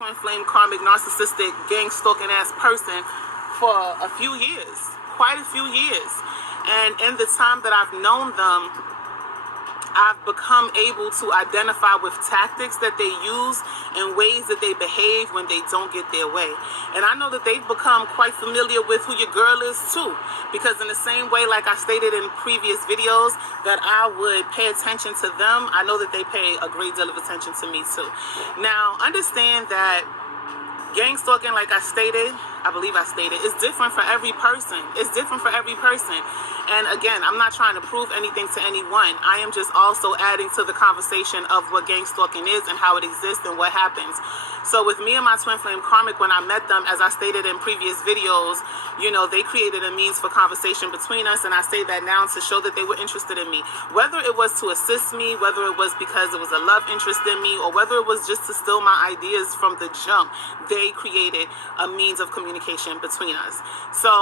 twin flame, karmic, narcissistic, gang stalking ass person for a few years, quite a few years. And in the time that I've known them, I've become able to identify with tactics that they use and ways that they behave when they don't get their way. And I know that they've become quite familiar with who your girl is too, because in the same way, like I stated in previous videos, that I would pay attention to them, I know that they pay a great deal of attention to me too. Now, understand that gang stalking, like I stated, I believe I stated, is different for every person. It's different for every person. And again, I'm not trying to prove anything to anyone. I am just also adding to the conversation of what gang stalking is and how it exists and what happens. So with me and my twin flame karmic, when I met them, as I stated in previous videos, you know, they created a means for conversation between us. And I say that now to show that they were interested in me. Whether it was to assist me, whether it was because it was a love interest in me, or whether it was just to steal my ideas from the jump, they created a means of communication between us. So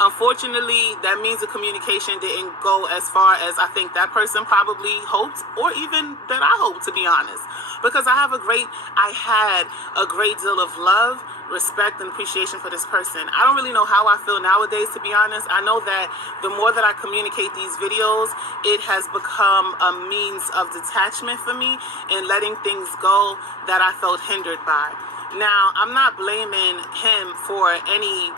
unfortunately, that means the communication didn't go as far as I think that person probably hoped, or even that I hoped, to be honest. Because I had a great deal of love, respect, and appreciation for this person. I don't really know how I feel nowadays, to be honest. I know that the more that I communicate these videos, it has become a means of detachment for me and letting things go that I felt hindered by. Now, I'm not blaming him for any...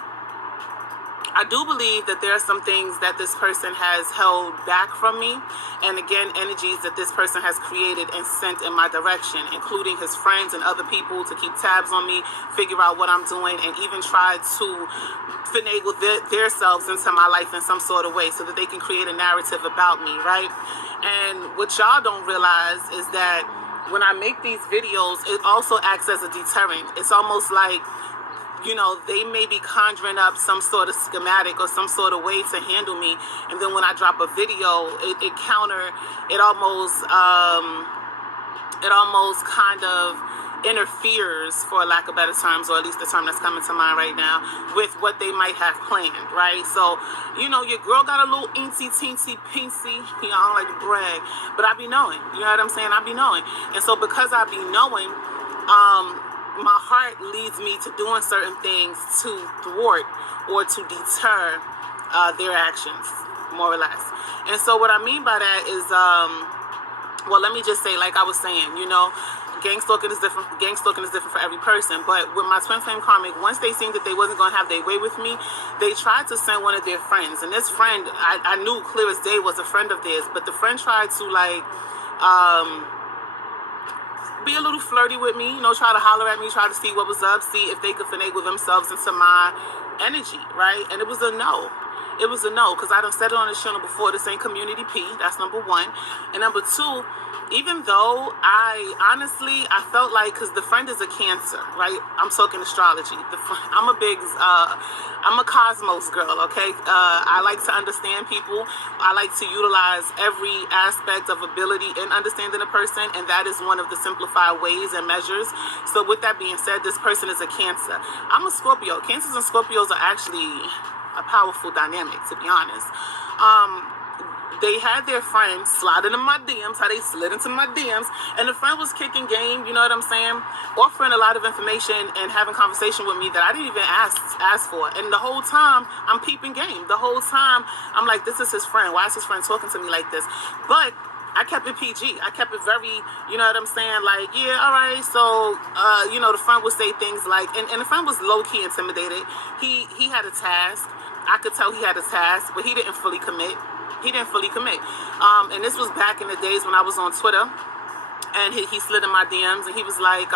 I do believe that there are some things that this person has held back from me, and again, energies that this person has created and sent in my direction, including his friends and other people to keep tabs on me, figure out what I'm doing, and even try to finagle their selves into my life in some sort of way so that they can create a narrative about me, right? And what y'all don't realize is that when I make these videos, it also acts as a deterrent. It's almost like, you know, they may be conjuring up some sort of schematic or some sort of way to handle me, and then when I drop a video, it almost kind of interferes, for lack of better terms, or at least the term that's coming to mind right now, with what they might have planned, right? So, you know, your girl got a little eensy teensy peensy, you know, I don't like to brag, but I be knowing, you know what I'm saying? I be knowing. And so because I be knowing, my heart leads me to doing certain things to thwart or to deter their actions, more or less. And so what I mean by that is, well, let me just say, like I was saying, you know, gang stalking is different for every person. But with my twin flame karmic, once they seen that they wasn't going to have their way with me, they tried to send one of their friends. And this friend, I knew clear as day was a friend of theirs, but the friend tried to, like, be a little flirty with me, you know, try to holler at me, try to see what was up, see if they could finagle themselves into my energy, right? And it was a no. It was a no, because I done said it on this channel before. This ain't community P. That's number one. And number two, even though I felt like, because the friend is a Cancer, right? I'm talking astrology. I'm a cosmos girl, okay? I like to understand people. I like to utilize every aspect of ability in understanding a person, and that is one of the simplified ways and measures. So with that being said, this person is a Cancer. I'm a Scorpio. Cancers and Scorpios are actually a powerful dynamic, to be honest. They had their friend slide into my DMs, how they slid into my DMs, and the friend was kicking game, you know what I'm saying, offering a lot of information and having conversation with me that I didn't even ask for. And the whole time, I'm peeping game. The whole time, I'm like, this is his friend. Why is his friend talking to me like this? But I kept it PG. I kept it very, you know what I'm saying, like, yeah, all right, so, you know, the friend would say things like, and the friend was low-key intimidated. He had a task. I could tell he had a task, but he didn't fully commit. And this was back in the days when I was on Twitter, and he slid in my DMs, and he was like,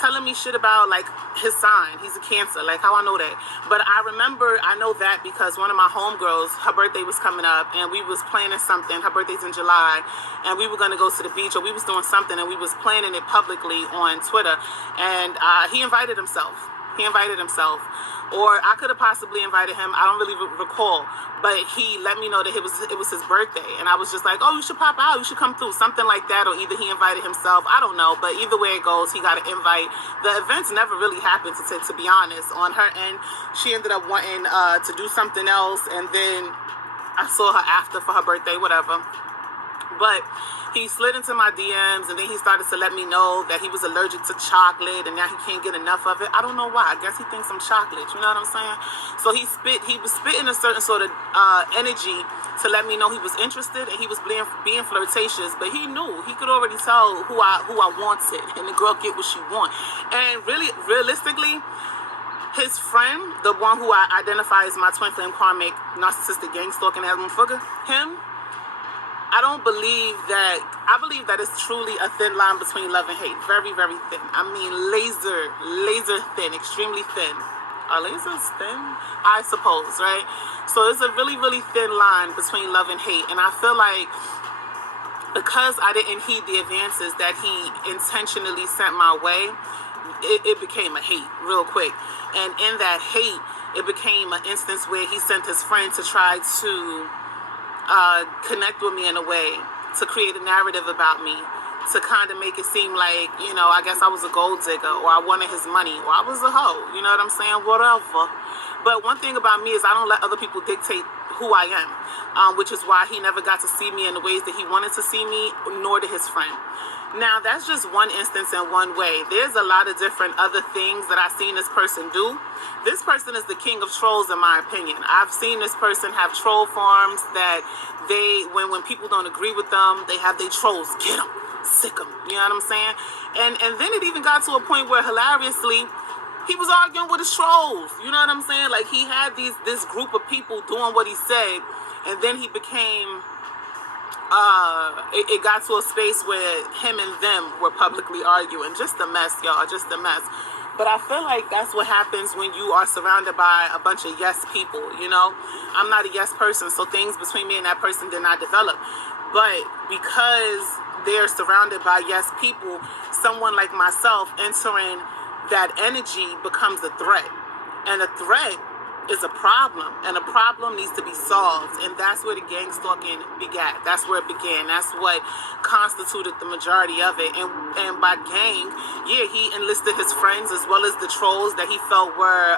telling me shit about, like, his sign. He's a Cancer, like, how I know that. But I know that because one of my homegirls, her birthday was coming up, and we was planning something. Her birthday's in July, and we were going to go to the beach, or we was doing something, and we was planning it publicly on Twitter, and he invited himself. Or I could have possibly invited him. I don't really recall. But he let me know that it was his birthday. And I was just like, oh, you should pop out. You should come through. Something like that. Or either he invited himself. I don't know. But either way it goes, he got an invite. The events never really happened, to be honest. On her end, she ended up wanting to do something else. And then I saw her after for her birthday, whatever. But he slid into my DMs, and then he started to let me know that he was allergic to chocolate, and now he can't get enough of it. I don't know why. I guess he thinks I'm chocolate. You know what I'm saying? So he was spitting a certain sort of energy to let me know he was interested, and he was being flirtatious. But he knew, he could already tell who I wanted, and the girl get what she want. And really, realistically, his friend, the one who I identify as my twin flame karmic narcissistic gang stalking ass motherfucker, him, I believe that it's truly a thin line between love and hate. Very, very thin. I mean, laser thin, extremely thin. Are lasers thin? I suppose, right? So it's a really, really thin line between love and hate. And I feel like because I didn't heed the advances that he intentionally sent my way, it became a hate real quick. And in that hate, it became an instance where he sent his friend to try to connect with me in a way, to create a narrative about me, to kind of make it seem like, I guess I was a gold digger, or I wanted his money, or I was a hoe, you know what I'm saying, whatever. But one thing about me is I don't let other people dictate who I am, which is why he never got to see me in the ways that he wanted to see me, nor did his friend. Now, that's just one instance in one way. There's a lot of different other things that I've seen this person do. This person is the king of trolls, in my opinion. I've seen this person have troll farms that when people don't agree with them, they have their trolls. Get them, sick them. You know what I'm saying? And then it even got to a point where, hilariously, he was arguing with his trolls. You know what I'm saying? Like, he had this group of people doing what he said, and then he became... it got to a space where him and them were publicly arguing. Just a mess, y'all. Just a mess. But I feel like that's what happens when you are surrounded by a bunch of yes people, I'm not a yes person, so things between me and that person did not develop. But because they're surrounded by yes people, someone like myself entering that energy becomes a threat. And a threat is a problem, and a problem needs to be solved, and that's where the gang stalking began. That's where it began. That's what constituted the majority of it. And by gang, yeah, he enlisted his friends as well as the trolls that he felt were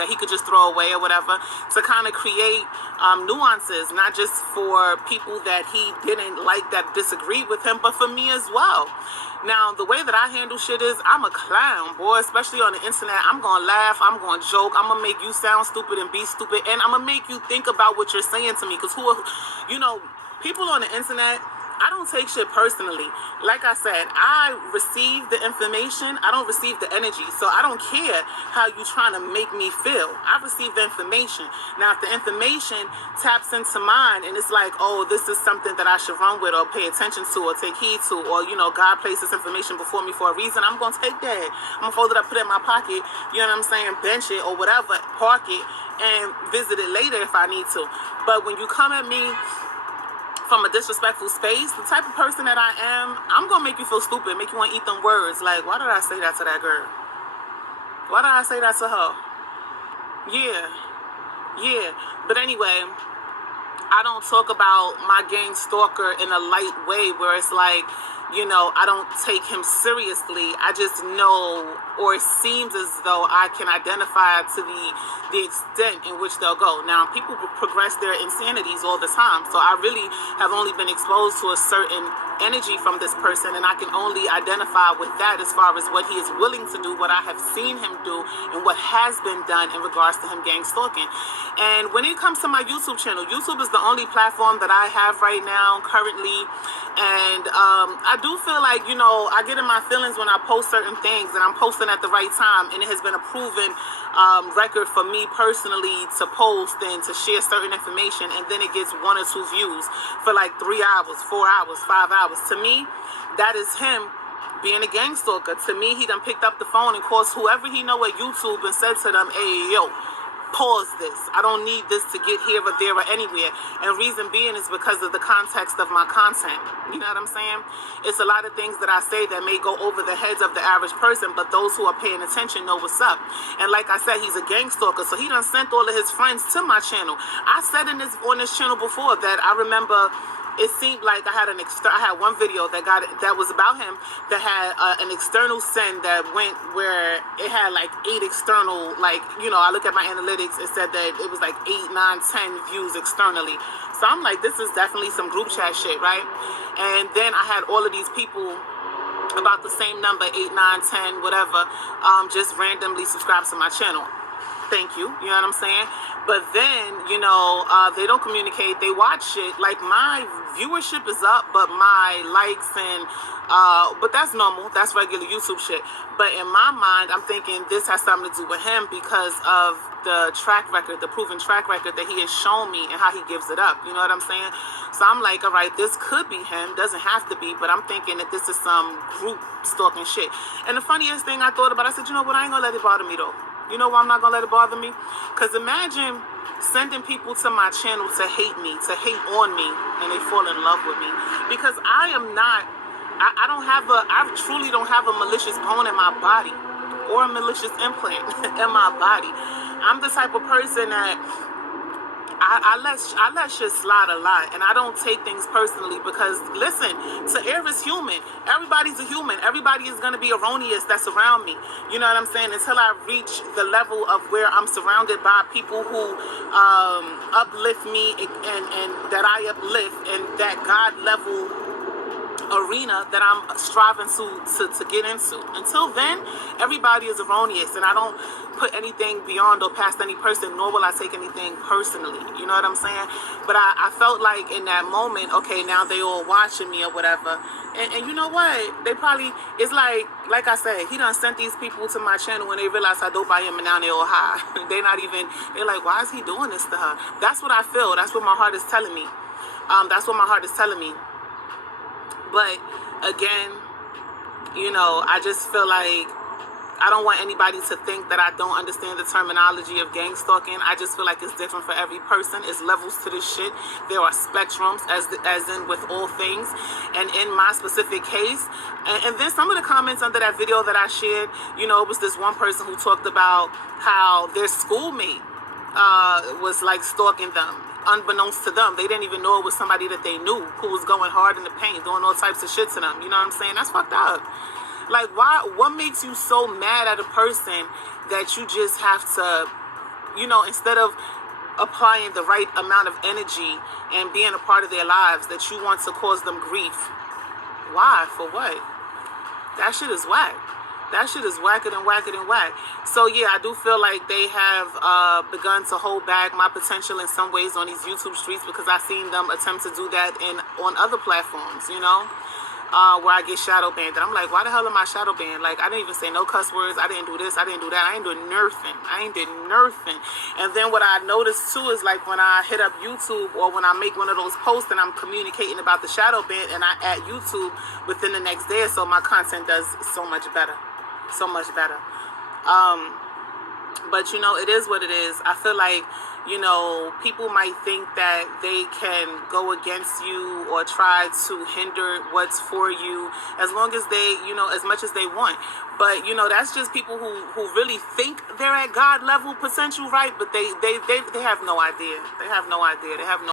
that he could just throw away or whatever, to kind of create nuances, not just for people that he didn't like that disagreed with him, but for me as well. Now, the way that I handle shit is I'm a clown, boy, especially on the internet. I'm going to laugh. I'm going to joke. I'm going to make you sound stupid and be stupid. And I'm going to make you think about what you're saying to me. Because people on the internet, I don't take shit personally. Like I said, I receive the information. I don't receive the energy. So I don't care how you trying to make me feel. I receive the information. Now, if the information taps into mine and it's like, oh, this is something that I should run with or pay attention to or take heed to, or, God placed this information before me for a reason, I'm going to take that. I'm going to fold it up, put it in my pocket, you know what I'm saying, bench it or whatever, park it, and visit it later if I need to. But when you come at me from a disrespectful space, the type of person that I am, I'm going to make you feel stupid, make you want to eat them words. Like, why did I say that to that girl? Why did I say that to her? Yeah. But anyway, I don't talk about my gang stalker in a light way where it's like, I don't take him seriously. I just know, or it seems as though I can identify to the extent in which they'll go. Now, people progress their insanities all the time, so I really have only been exposed to a certain energy from this person, and I can only identify with that as far as what he is willing to do, what I have seen him do, and what has been done in regards to him gang stalking. And when it comes to my YouTube channel, YouTube is the only platform that I have right now currently, and I do feel like, I get in my feelings when I post certain things, and I'm posting at the right time, and it has been a proven record for me personally to post and to share certain information, and then it gets 1 or 2 views for like 3 hours, 4 hours, 5 hours. To me, that is him being a gang stalker. To me, he done picked up the phone and called whoever he know at YouTube and said to them, hey, yo, pause this. I don't need this to get here or there or anywhere. And reason being is because of the context of my content. You know what I'm saying? It's a lot of things that I say that may go over the heads of the average person, but those who are paying attention know what's up. And like I said, he's a gang stalker, so he done sent all of his friends to my channel. I said on this channel before that I remember it seemed like I had one video that was about him that had an external send that went where it had like 8 external, like, you know, I look at my analytics, it said that it was like 8, 9, 10 views externally. So I'm like, this is definitely some group chat shit, right? And then I had all of these people about the same number, 8, 9, 10, whatever, just randomly subscribe to my channel. Thank you. You know what I'm saying? But then, you know, they don't communicate. They watch it. Like, my viewership is up, but my likes and, but that's normal. That's regular YouTube shit. But in my mind, I'm thinking this has something to do with him because of the track record, the proven track record that he has shown me and how he gives it up. You know what I'm saying? So I'm like, all right, this could be him. Doesn't have to be, but I'm thinking that this is some group stalking shit. And the funniest thing I thought about, I said, you know what? I ain't gonna let it bother me though. You know why I'm not going to let it bother me? Because imagine sending people to my channel to hate me, to hate on me, and they fall in love with me. Because I truly don't have a malicious bone in my body or a malicious implant in my body. I'm the type of person that I let shit slide a lot, and I don't take things personally because, listen, to err is human. Everybody's a human. Everybody is going to be erroneous that's around me. You know what I'm saying? Until I reach the level of where I'm surrounded by people who uplift me and that I uplift, and that God level arena that I'm striving to get into. Until then, everybody is erroneous, and I don't put anything beyond or past any person, nor will I take anything personally. You know what I'm saying? But I felt like in that moment, okay, now they all watching me or whatever. And you know what? They probably, it's like I said, he done sent these people to my channel when they realize how dope I am, and now they all high. They're like, why is he doing this to her? That's what I feel. That's what my heart is telling me. That's what my heart is telling me. But again, you know, I just feel like I don't want anybody to think that I don't understand the terminology of gang stalking. I just feel like it's different for every person. It's levels to this shit. There are spectrums, as in with all things. And in my specific case, and then some of the comments under that video that I shared, you know, it was this one person who talked about how their schoolmate was like stalking them. Unbeknownst to them, they didn't even know it was somebody that they knew who was going hard in the paint, doing all types of shit to them. You know what I'm saying? That's fucked up. Like, why? What makes you so mad at a person that you just have to, you know, instead of applying the right amount of energy and being a part of their lives, that you want to cause them grief? Why? For what? That shit is whack. That shit is whacker than whack. So yeah, I do feel like they have begun to hold back my potential in some ways on these YouTube streets, because I've seen them attempt to do that on other platforms, you know, where I get shadow banned. And I'm like, why the hell am I shadow banned? Like, I didn't even say no cuss words. I didn't do this. I didn't do that. I ain't doing nothing. And then what I noticed too is, like, when I hit up YouTube or when I make one of those posts and I'm communicating about the shadow ban and I add YouTube within the next day or so, my content does so much better. But you know, it is what it is. I feel like, you know, people might think that they can go against you or try to hinder what's for you as long as they, you know, as much as they want. But you know, that's just people who really think they're at God level potential, right? But they have no idea. They have no